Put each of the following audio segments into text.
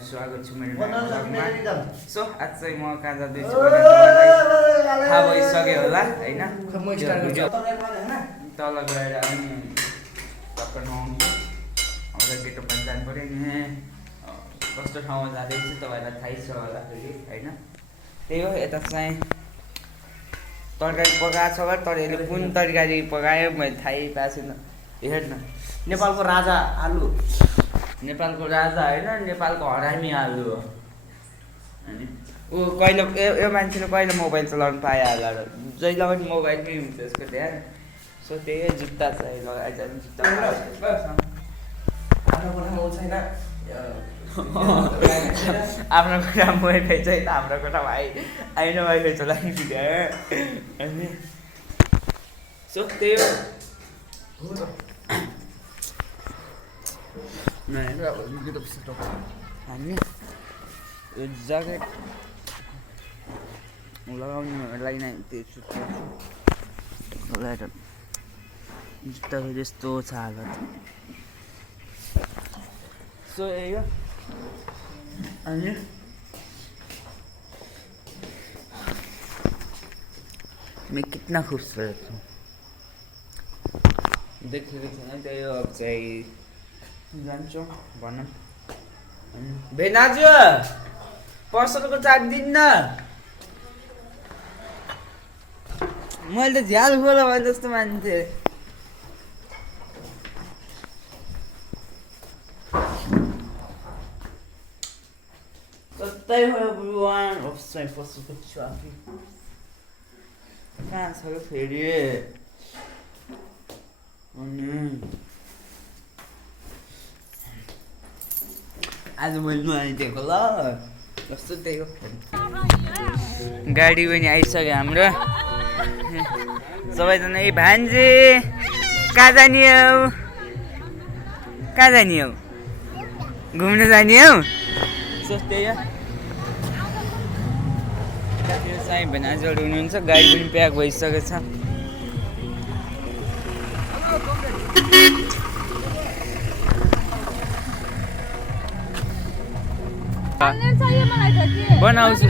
स्वागत छ मेरो ब्लगमा। सो आज चाहिँ म कहाँ जाँदैछु भनेर तपाईँलाई थाहा भइसक्यो होला हैन। तल गएर अनि टक्क नुहाउँछु। अब त गेटो पनि जानु पर्यो नि। कस्तो ठाउँमा जाँदैछु तपाईँलाई थाहै छ होला फेरि हैन। त्यही हो, यता चाहिँ तरकारी पकाएको छ तर यसले कुन तरकारी पकायो मैले थाहै पाएको छैन। हेर न, नेपालको राजा आलु, नेपालको राजा होइन, नेपालको हरामी आलु हो। अनि ऊ कहिले यो मान्छेले कहिले मोबाइल चलाउनु पायो होला र, जहिले पनि मोबाइलमै हुन्छ यसको ध्यान। सो त्यही जुत्ता चाहिँ लगाएर जानु, जुत्ता आफ्नो कोठामा छैन, आफ्नो कोठामा वाइफाई चाहिँ हाम्रो कोठामा आइन वाइफाई चलाइदिन्छ। अनि सो त्यही हो। हामी यो ज्याकेट लगाउनेहरूलाई नै त्यो लगाएर जुत्ताको त्यस्तो छ हालत। सो यही हो। अनि मैं कितना खूबसूरत हूँ देखेको छैन। त्यही हो, अब चाहिँ जान्छौँ भनौँ। भेनाजु पसलको चाबी दिन्न, मैले त झ्याल खोला भने जस्तो मान्थे। त्यही हो everyone, अब चाहिँ पसलको चाबी कहाँ छ फेरि। अनि आज मैले नुहाइदिएको ल कस्तो त्यही हो। गाडी पनि आइसक्यो हाम्रो। सबैजना ए भान्जे कहाँ जाने हौ, कहाँ जाने हौ, घुम्न जाने हौ। त्यही हो। यतातिर चाहिँ भेनाजहरू हुनुहुन्छ, गाडी पनि प्याक भइसकेको छ। बनाउँछु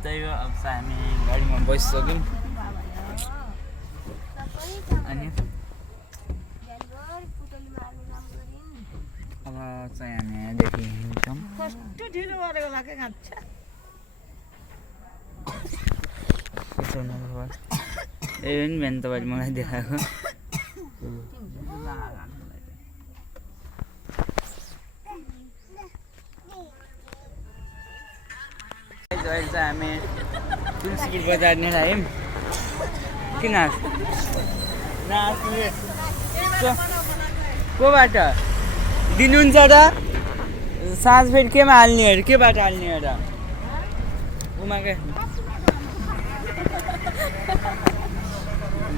त्यही हो। अब चाहिँ हामी गाडीमा बसिसक्यौँ। अनि अब चाहिँ हामी यहाँदेखि हिँड्छौँ। ए नि बिहान तपाईँले मलाई देखाएको। अहिले चाहिँ हामी तुलसीपुर बजार नै आयौँ। किन कोबाट दिनुहुन्छ र साँझ फेरि केमा हाल्ने अरे, केबाट हाल्ने अरे उमा के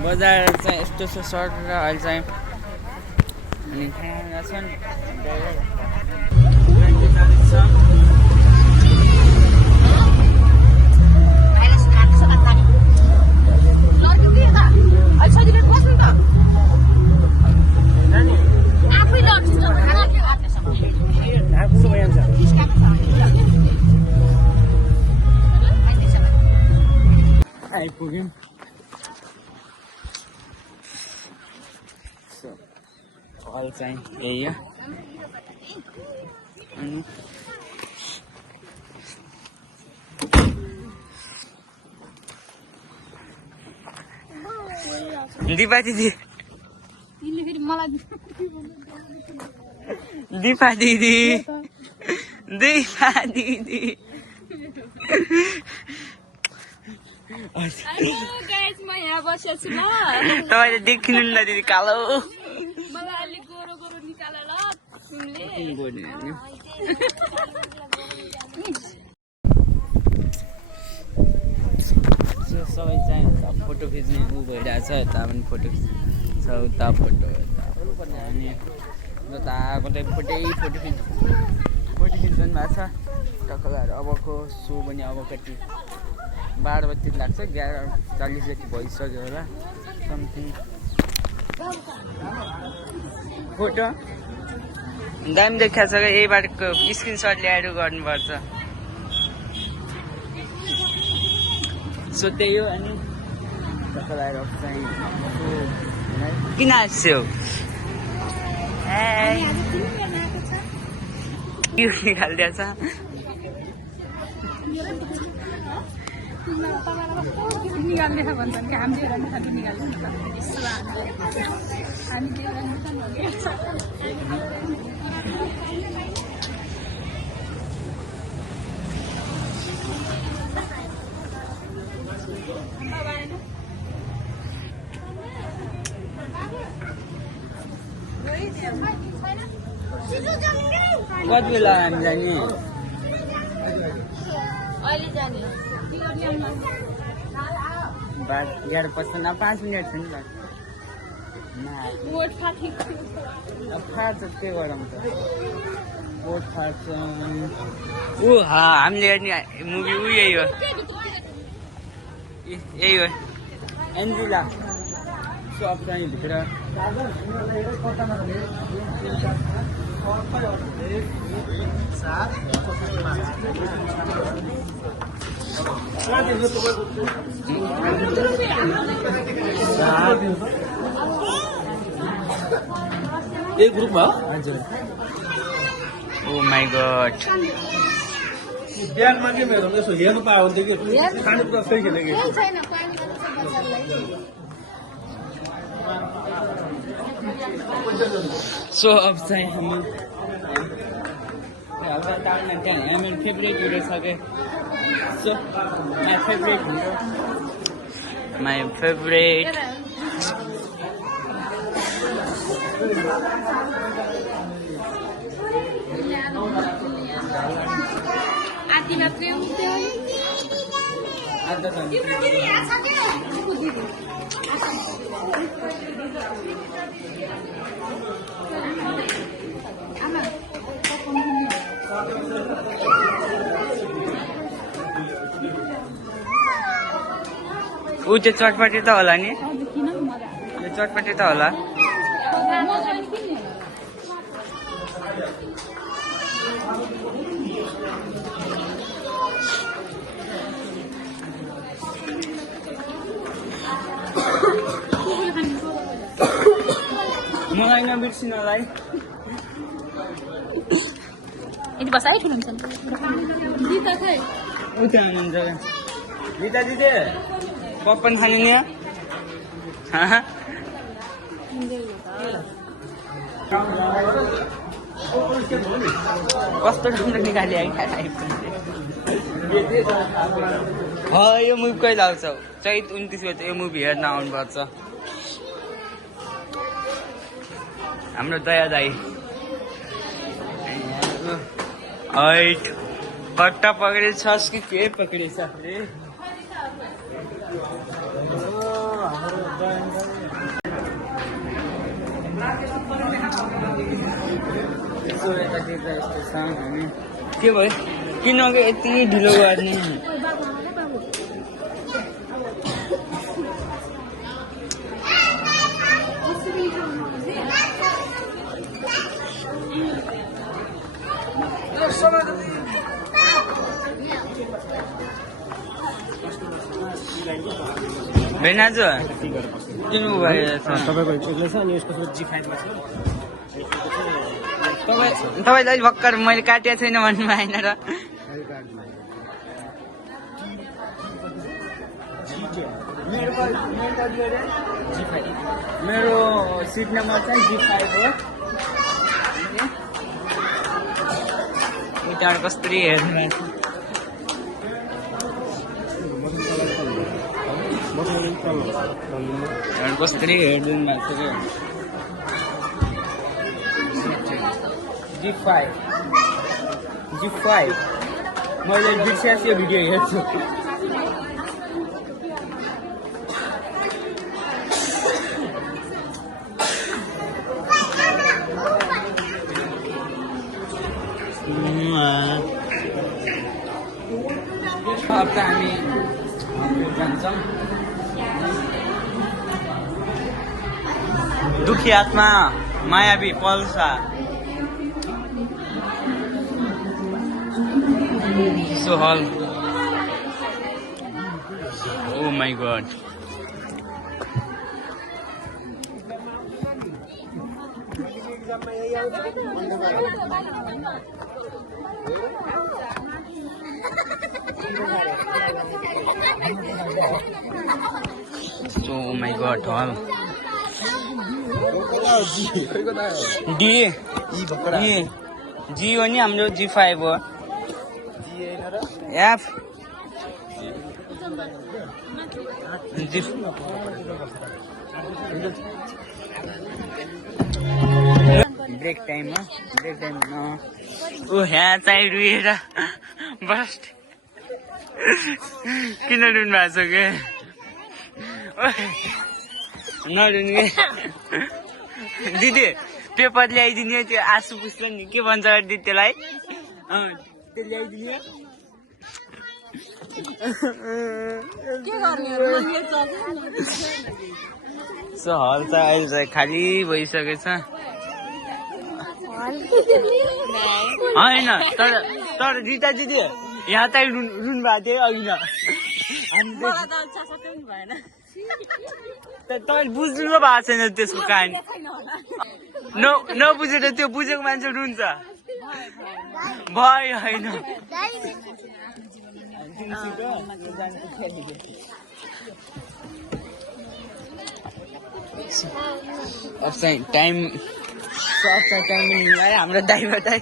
बजार चाहिँ यस्तो छ सर्ट र अहिले चाहिँ। अनि खाना छन् आइपुग्यौँ। हल चाहिँ यही हो। अनि दिपा दिदी, दिपा दिदी, दिपा दिदी तपाईँले देखिनु न दिदी, कालो सबै चाहिँ फोटो खिच्ने ऊ भइरहेछ। यता पनि फोटो छ, उता फोटो यता अनि उता कतै फोटो खिच्नु भएको छ टक्कलाहरू। अबको सो पनि अब कति 12 बजी लाग्छ, 11:40 जति भइसक्यो होला। समथिङ फोटो दामी देखा छ यहीबाट स्क्रिनसट ल्याएर गर्नुपर्छ सो त्यही हो अनि तपाईँलाई चाहिँ किन हाँस्यौ यो निकालिदिएछ कति बेला हामी जाने बात 11:55 5 मिनट छ नि फाट्छ के गरौँ त बोट फाट्छ हामीले हेर्ने मुभी यही हो एन्जिला सब चाहिँ भित्र एक ग्रुपमा हजुर ओ माई गॉड बिहानमा के मेरो यसो हेर्नु पायो भने कि खाने कुरा सही खेले कि सो अब चाहिँ हामी हल्का टाढ्न त्यहाँ मेरो फेभरेट भिडियो छ कि सो माई फेभरेट आधी मात्रै हुन्थ्यो ऊ त्यो चटपटी त होला नि यो चटपटी त होला मलाई नबिर्सिनलाई यति बसाइ ठुलो हुन्छ दिता खै उता हुनुहुन्छ दिदा दिदी पपकर्न खाने नि कस्तो ढुङ्गा निकाली यो मुभी कहिले आउँछ चैत 29 गते यो मुभी हेर्न आउनुपर्छ हाम्रो दया दाई हैट कट्टा पक्रेछस् कि के पक्रेछ रे के भयो किन यति ढिलो गर्ने भेनाजु किन भइरहेछ तपाईँको एक्लै छ अनि यसको G5 मा छ तपाईँलाई भर्खर मैले काटेको छैन भन्नु भएन र मेरो सिट नम्बर चाहिँ G5 हो उताबाट कसरी हेर्नु कसरी हेरिदिनु भएको छ G5 मैले बिर्सिया यो भिडियो हेर्छु अब त हामी जान्छौँ दुखी आत्मा मायावी पल्सा सो हल oh my god Oh my god, hall. D. G हो नि हाम्रो G5 हो. F. G. ब्रेक टाइम हो. ब्रेक टाइम न. ओ यहाँ चाहिँ रुएर बस्ट. किन रुनु भएको छ के? नरुने दिदी पेपर ल्याइदिने त्यो आँसु पुस्छ नि के भन्छ दिदी त्यसलाई त्यो ल्याइदिने सो हल चाहिँ अहिले चाहिँ खाली भइसकेको छ होइन तर रिता दिदी यहाँ चाहिँ रुनु भएको थियो अघि तपाईँ बुझ्नु भएको छैन त्यसको कहानी नबुझेर त्यो बुझेको मान्छे रुन्छ भयो होइन टाइम हाम्रो दाइमा दाइ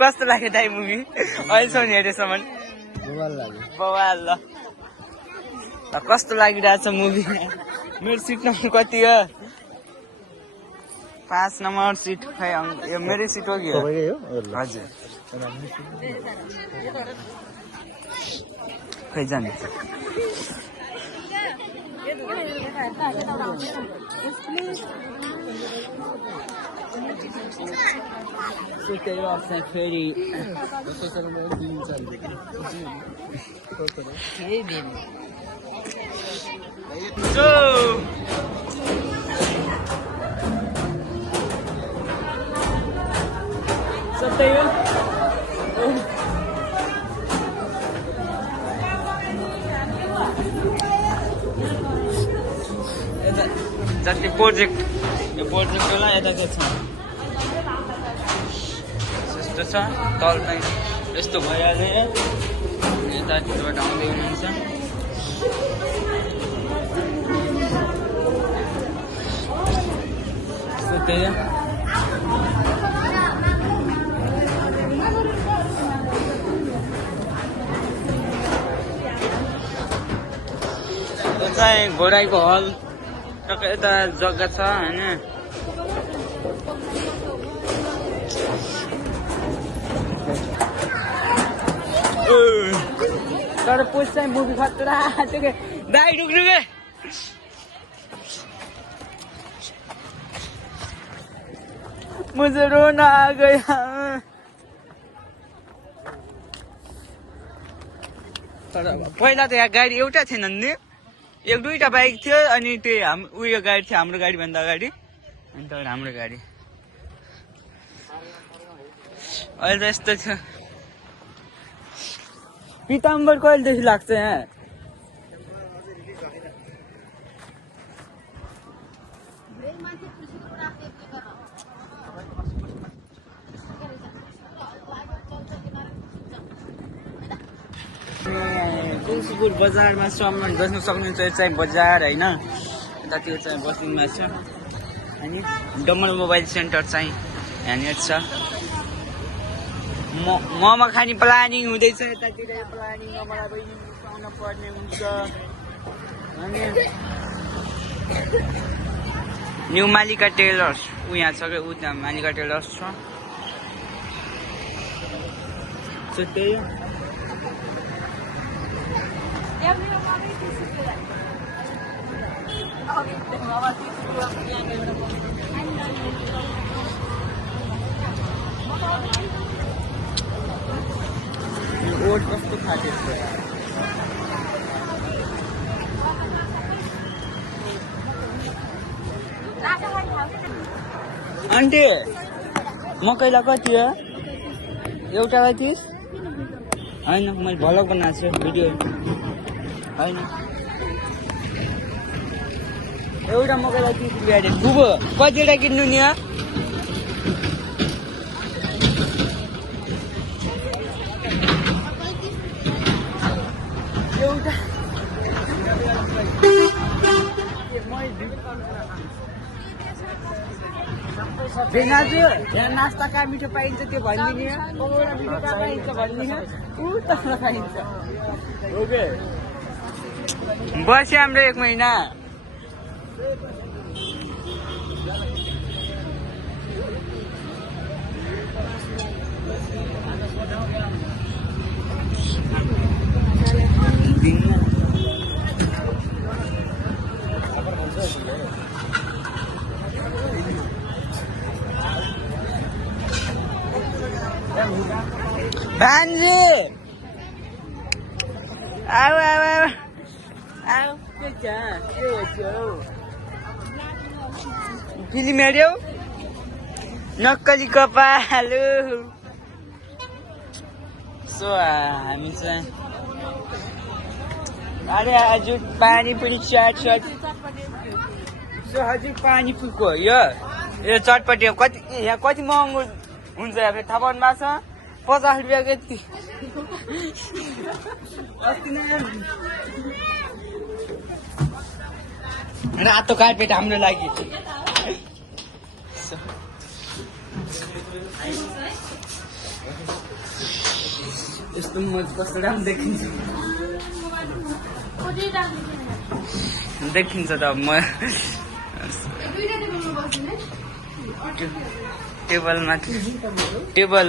कस्तो लाग्यो दाइ मुभी अहिलेसम्म हेरेसम्म बवाल ल कस्तो लागिरहेछ मुभी मेरो सिट नम्बर कति हो 5 नम्बर सिट खै यो मेरै सिट हो कि हजुर खै जाने फेरि सत्य हो जति प्रोजेक्ट यो प्रोजेक्टलाई यता के छ यस्तो छ तल चाहिँ यस्तो भइहाल्यो यताबाट आउँदै हुनुहुन्छ त्यही चाहिँ घोडाईको हल टक्कै यता जग्गा छ होइन तर पोस्ट चाहिँ मुभी खतरा दाइ रुक्नु के मुझे रोना आ गया तर पहिला त यहाँ गाडी एउटा थिएन नि एक दुईटा बाइक थियो अनि त्यो उयो गाडी थियो हाम्रो गाडी भन्दा अगाडि अनि त्यहाँबाट हाम्रो गाडी अहिले त यस्तो छ पिताम्बर कहिलेदेखि लाग्छ यहाँ तुलसीपुर बजारमा सम्मान बस्नु सक्नुहुन्छ यो चाहिँ बजार होइन यतातिर चाहिँ बस्नु भएको छ अनि डमल मोबाइल सेन्टर चाहिँ यहाँनिर छ मोमो खाने प्लानिङ हुँदैछ यतातिर प्लानिङ मलाई पनि पाउन पर्ने हुन्छ अनि न्यू मालिका टेलर्स ऊ यहाँ छ कि ऊ त्यहाँ मालिका टेलर्स छ त्यही ओट कस्तो फाटेको छ आन्टी मकैला कति हो एउटालाई 30 होइन मैले भ्लग बनाएको छु भिडियो होइन एउटा मकैलाई 30 रुपियाँ अरे बुबो कतिवटा किन्नु नि एउटा भेनाजु यहाँ नास्ता कहाँ मिठो पाइन्छ त्यो भनिदिने पकौडा मिठो कहाँ पाइन्छ भनिदिने तल पाइन्छ ओके बस्यो हाम्रो 1 महिना भान्जी आऊ आऊ आऊ आऊ के छ फिल्म हेऱ्यौ नक्कली कपालु सो हामी चाहिँ अरे हजुर पानीपुरी चाट सो हजुर पानीपुरीको यो चटपटी कति यहाँ कति महँगो हुन्छ फेरि थाहा पाउनु भएको छ 50 रुपियाँ कति रातो कार्पेट हाम्रो लागि यस्तो मज कस्तो राम्रो देखिन्छ त म टेबलमा टेबल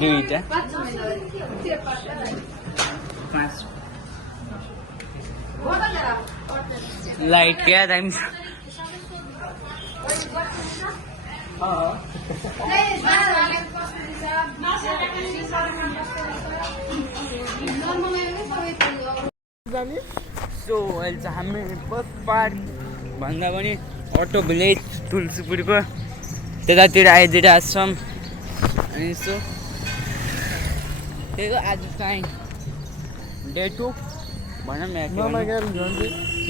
दुईटा 5 लाइट क्या दामी छ सो अहिले चाहिँ हामी बस पार्क भन्दा पनि अटो भिलेज तुलसीपुरको त्यतातिर आइदिएर छौँ अनि सो त्यही आज चाहिँ डे 2 भनौँ न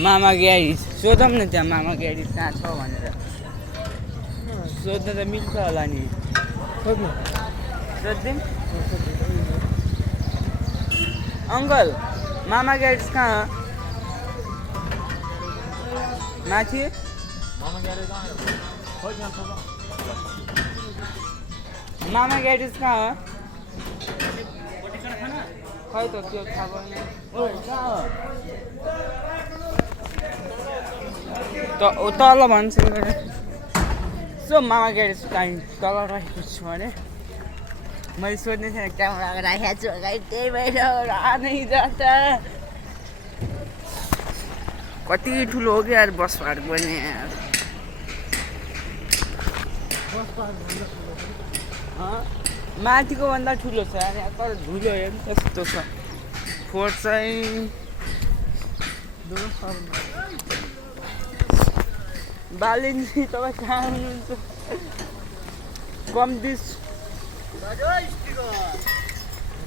मामा ग्यारेज सोधौँ न त्यहाँ मामा ग्यारेज कहाँ छ भनेर सोध्न त मिल्छ होला नि सोधिदिउँ अङ्कल मामा ग्यारेज कहाँ माथि मामा ग्यारेज कहाँ हो खै त त्यो थाहा भएन तल भन्छ सो मामा ग्यारेज कहीँ तल रहेको छु भने मैले सोध्ने थिएन क्यामेरा राखेको छु त्यही भएर नै जान्छ कति ठुलो हो कि यार बस पार्क पनि माथिको भन्दा ठुलो छ अनि तर धुलो हेर्नु कस्तो छ फोर चाहिँ बालिन्जी तपाईँ कहाँ हुनुहुन्छ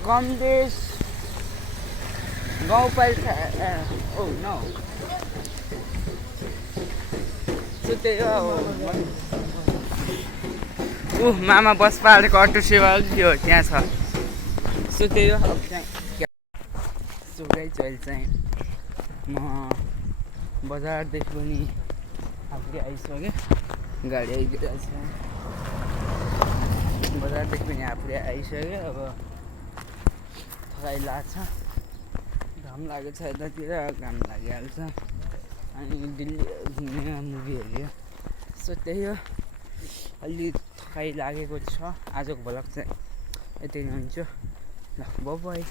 कमदेश गाउँपालिका ओ न सो त्यही हो मामा बस पालेको अटो सेवा त्यो त्यहाँ छ सो त्यही हो अब चाहिँ सो गाइस अहिले चाहिँ म बजारदेखि पनि आफूले आइसक्यो गाडी आइदिरहेको छ बजारदेखि पनि आफूले आइसक्यो अब थकाइ लाग्छ घाम लागेको छ यतातिर घाम लागिहाल्छ अनि दिल्ली घुम्ने मुभी हेऱ्यो सो त्यही हो अलि थकाइ लागेको छ आजको भ्लग चाहिँ यति नै हुन्छ ल बाइ